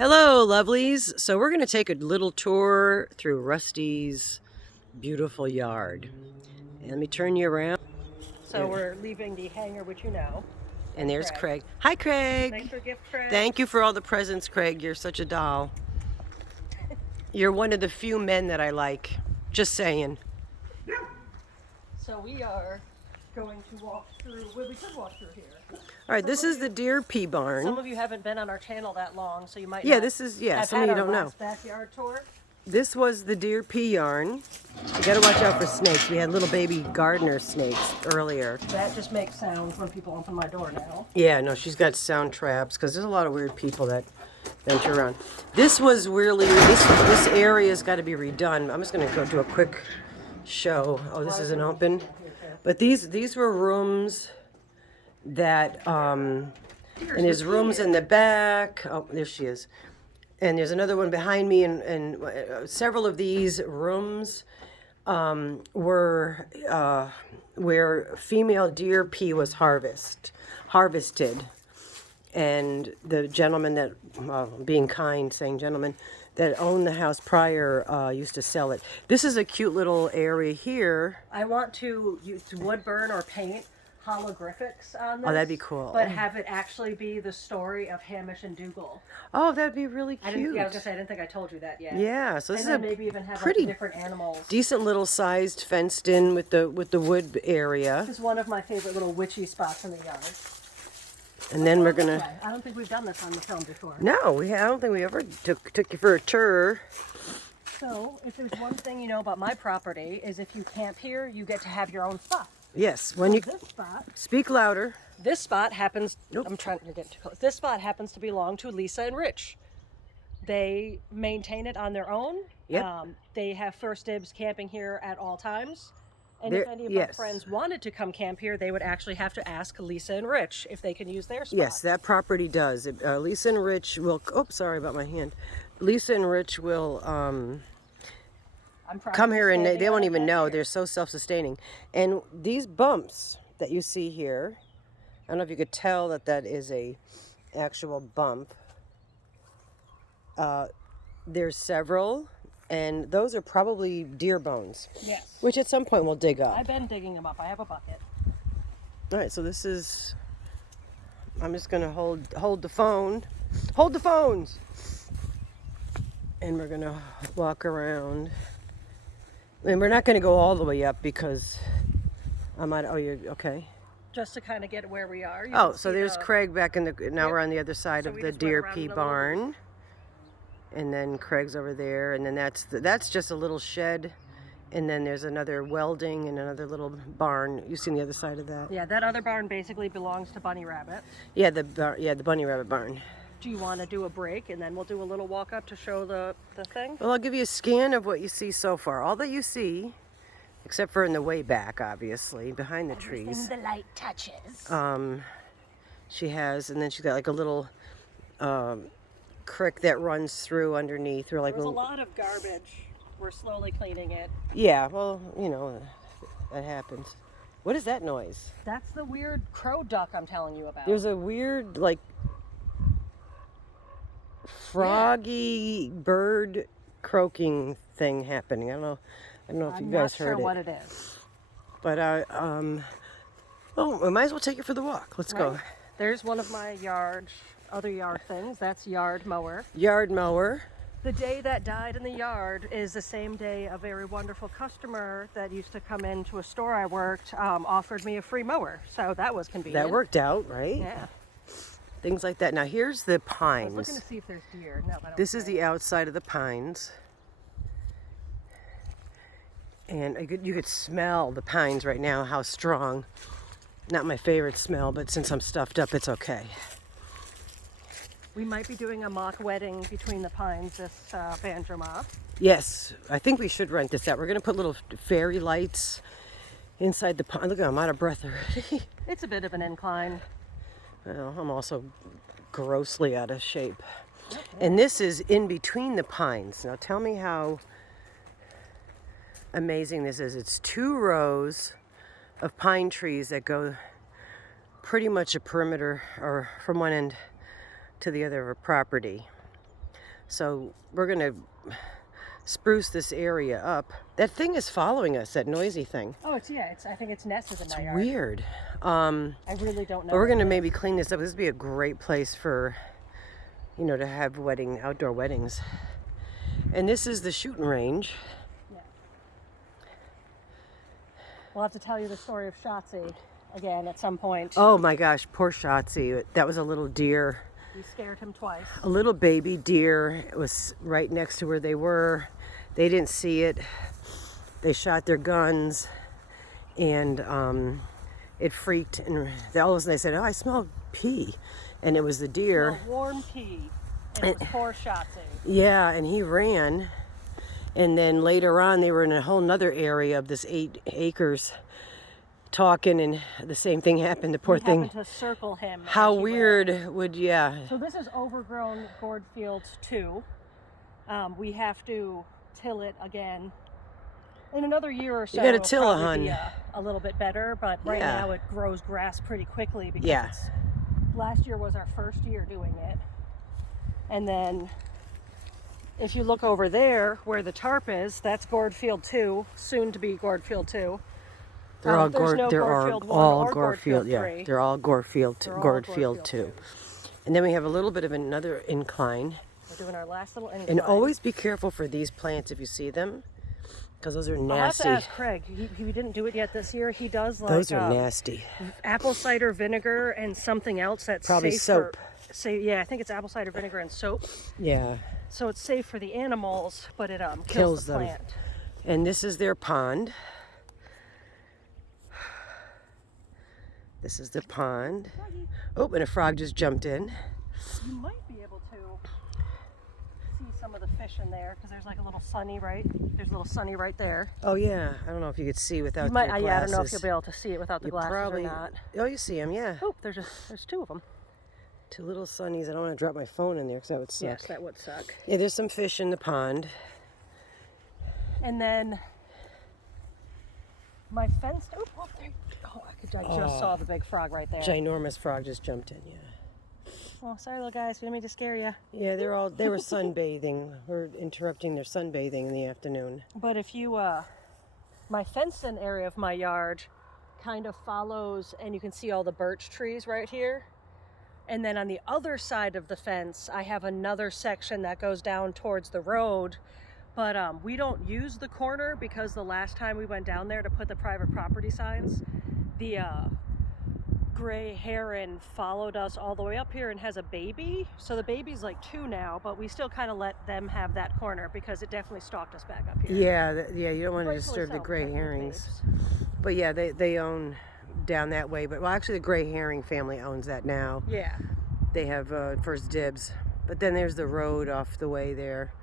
Hello, lovelies. So we're going to take a little tour through Rusty's beautiful yard. And let me turn you around. So we're leaving the hangar, which you know. And there's Craig. Hi, Craig. Thanks for gift, Craig. Thank you for all the presents, Craig. You're such a doll. You're one of the few men that I like. Just saying. So we are going to walk through, well, we could walk through here. All right, this is the deer pea barn. Some of you haven't been on our channel that long, so you might Yeah, not this is, have some of had you our don't know. last backyard tour. This was the deer pea yarn. You gotta watch out for snakes. We had little baby gardener snakes earlier. That just makes sounds when people open my door now. Yeah, no, she's got sound traps because there's a lot of weird people that venture around. This was really, this area's got to be redone. I'm just going to go do a quick show. Oh, this isn't open. But these were rooms that, and there's rooms in the back. Oh, there she is. And there's another one behind me, and several of these rooms were where female deer pea was harvested. And the gentleman that, being kind, saying gentleman, that owned the house prior used to sell it. This is a cute little area here. I want to use wood burn or paint holographics on this. Oh, that'd be cool. But have it actually be the story of Hamish and Dougal. Oh, that'd be really cute. I was going to say, I didn't think I told you that yet. Yeah, so this and then is a maybe even have pretty like different animals. decent little sized fenced in with the wood area. This is one of my favorite little witchy spots in the yard. And then we're gonna. I don't think we've done this on the film before. No, I don't think we ever took you for a tour. So, if there's one thing you know about my property is if you camp here, you get to have your own spot. Yes, when you This spot. speak louder. This spot happens. Nope. I'm trying to get too close. This spot happens to belong to Lisa and Rich. They maintain it on their own. Yep. They have first dibs camping here at all times. And There- if any of yes. my friends wanted to come camp here, they would actually have to ask Lisa and Rich if they can use their spot. Yes, that property does. Lisa and Rich will. Oh, sorry about my hand. Lisa and Rich will come here and they won't even know. They're so self-sustaining. And these bumps that you see here, I don't know if you could tell that is a actual bump. There's several, and those are probably deer bones. Yes. Which at some point we'll dig up. I've been digging them up. I have a bucket. All right, so this is. I'm just gonna hold the phone. Hold the phones. And we're gonna walk around. And we're not gonna go all the way up because I might. Oh, you're okay. Just to kind of get where we are. Oh, so there's Craig back in the. Now Yep. we're on the other side So of we the just went deer around pea a little barn. And then Craig's over there, and then that's just a little shed, and then there's another welding and another little barn. You see on the other side of that? Yeah, that other barn basically belongs to Bunny Rabbit. Yeah, the bunny rabbit barn. Do you want to do a break and then we'll do a little walk up to show the thing? Well, I'll give you a scan of what you see so far. All that you see, except for in the way back, obviously, behind the trees. The light touches. She has, and then she's got like a little creek that runs through underneath. Or like There's a lot of garbage. We're slowly cleaning it. Yeah, well, that happens. What is that noise? That's the weird crow duck I'm telling you about. There's a weird, like, froggy bird croaking thing happening. I don't know if you guys heard it. I'm not sure what it is. But we might as well take it for the walk. Let's go. Right. There's one of my other yard things. That's yard mower. Yard mower. The day that died in the yard is the same day a very wonderful customer that used to come into a store I worked offered me a free mower. So that was convenient. That worked out, right? Yeah. Things like that. Now here's the I pines. was looking to see if there's deer. No, I don't This is see the outside of the pines. And you could smell the pines right now, how strong. Not my favorite smell, but since I'm stuffed up, it's okay. We might be doing a mock wedding between the pines this banjo mob. Yes, I think we should rent this out. We're going to put little fairy lights inside the pine. Look, I'm out of breath already. It's a bit of an incline. Well, I'm also grossly out of shape. Okay. And this is in between the pines. Now tell me how amazing this is. It's 2 rows of pine trees that go pretty much a perimeter or from one end to the other of a property. So we're gonna spruce this area up. That thing is following us, that noisy thing. Oh, I think its nest is in my yard. Weird. I really don't know. But we're gonna maybe clean this up. This would be a great place for, you know, to have outdoor weddings. And this is the shooting range. Yeah. We'll have to tell you the story of Shotzi again at some point. Oh my gosh, poor Shotzi. That was a little deer. We scared him twice. A little baby deer. It was right next to where they were. They didn't see it. They shot their guns, and it freaked. And all of a sudden they said, "Oh, I smell pee," and it was the deer. A warm pee. And it was poor Shotzi. Yeah, and he ran. And then later on, they were in a whole nother area of this 8 acres talking, and the same thing happened. The poor thing. Happened to circle him. How weird would, yeah. So this is overgrown gourd fields 2. We have to till it again. In another year or so, You gotta it'll till it, probably hun. be a little bit better, but right Yeah. now it grows grass pretty quickly because Yeah. last year was our first year doing it. And then if you look over there where the tarp is, that's gourd field 2, soon to be gourd field 2. They're all there's gourd. no They're gourd field 1 all or gourd field. Yeah, 3. they're all gourd field. They're all Gourd gourd field field 2. 2. And then we have a little bit of another incline. We're doing our last little incline. And always be careful for these plants if you see them, because those are I'll have nasty. to ask Craig. He didn't do it yet this year. He does like Those are nasty. apple cider vinegar and something else that's Probably safe soap. Yeah, I think it's apple cider vinegar and soap. Yeah. So it's safe for the animals, but it kills Kills the them. plant. And this is their pond. This is the pond. Oh, and a frog just jumped in. You might be able to see some of the fish in there because there's like a little sunny There's a little sunny right there. Oh yeah, I don't know if you could see without You might. your Yeah, I glasses. don't know if you'll be able to see it without the You glasses probably. or not. Oh, you see them, yeah. Oh, there's 2 of them. 2 little sunnies. I don't want to drop my phone in there because that would suck. Yes, that would suck. Yeah, there's some fish in the pond. And then my fence. Oh, I just saw the big frog right there. Ginormous frog just jumped in. Yeah. Oh, sorry, little guys. We didn't mean to scare you. Yeah, they were sunbathing. We're interrupting their sunbathing in the afternoon. But if you, my fenced-in area of my yard kind of follows, and you can see all the birch trees right here. And then on the other side of the fence, I have another section that goes down towards the road. But we don't use the corner because the last time we went down there to put the private property signs, the gray heron followed us all the way up here and has a baby. So the baby's like 2 now, but we still kind of let them have that corner because it definitely stalked us back up here. Yeah, you don't want to disturb the gray herrings. But yeah, they own down that way. But well, actually, the gray herring family owns that now. Yeah. They have first dibs. But then there's the road off the way there.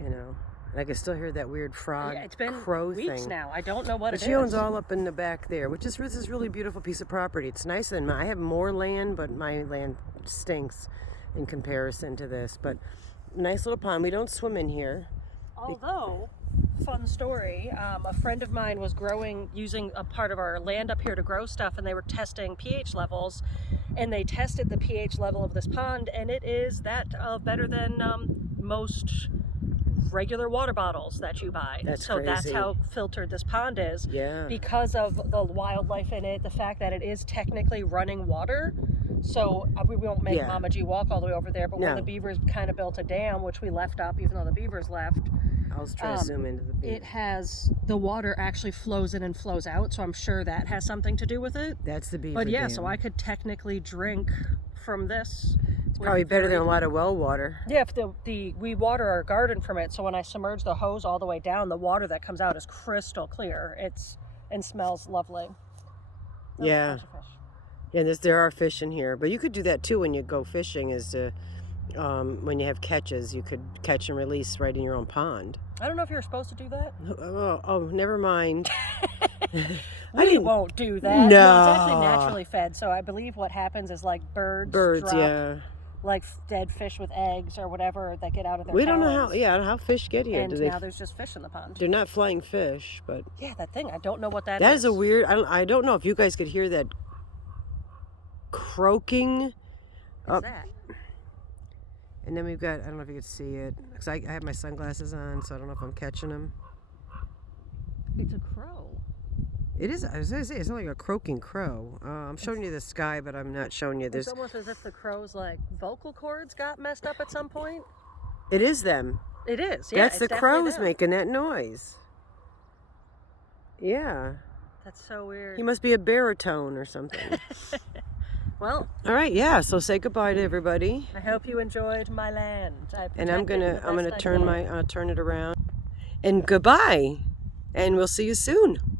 You know, and I can still hear that weird frog Yeah, it's been crow weeks thing. now. I don't know what But it she is. owns all up in the back there, which is this is really beautiful piece of property. It's nicer than mine. I have more land, but my land stinks in comparison to this. But nice little pond. We don't swim in here. Although, fun story, a friend of mine was using a part of our land up here to grow stuff, and they were testing pH levels, and they tested the pH level of this pond, and it is better than most regular water bottles that you buy. That's so that's crazy. how filtered this pond is. Yeah. Because of the wildlife in it, the fact that it is technically running water. So we won't make Mama G walk all the way over there, but where the beavers kind of built a dam, which we left up even though the beavers left. I was trying to zoom into the beach. It has, the water actually flows in and flows out, so I'm sure that has something to do with it. That's the beaver But yeah, dam. so I could technically drink from this. It's probably better than a lot of well water. Yeah, if we water our garden from it, so when I submerge the hose all the way down, the water that comes out is crystal clear. And smells lovely. Yeah. Bunch of fish. Yeah, there are fish in here, but you could do that too when you go fishing. Is to when you have catches, you could catch and release right in your own pond. I don't know if you're supposed to do that. Oh, never mind. We won't do that. No. It's actually naturally fed, so I believe what happens is like birds drop, yeah. like dead fish with eggs or whatever that get out of their We don't know talons. how fish get here. And now there's just fish in the pond. They're not flying fish, but Yeah, that thing. I don't know what that is. that is a weird. I don't know if you guys could hear that croaking. What's that? And then we've got, I don't know if you can see it, because I have my sunglasses on, so I don't know if I'm catching them. It's a crow. It is, I was going to say, it's not like a croaking crow. I'm showing you the sky, but I'm not showing you this. It's almost as if the crow's like vocal cords got messed up at some point. It is them. It is, yeah. That's the crows making that noise. Yeah. That's so weird. He must be a baritone or something. Well, all right, yeah. So say goodbye to everybody. I hope you enjoyed my land. And I'm gonna turn it around. And goodbye. And we'll see you soon.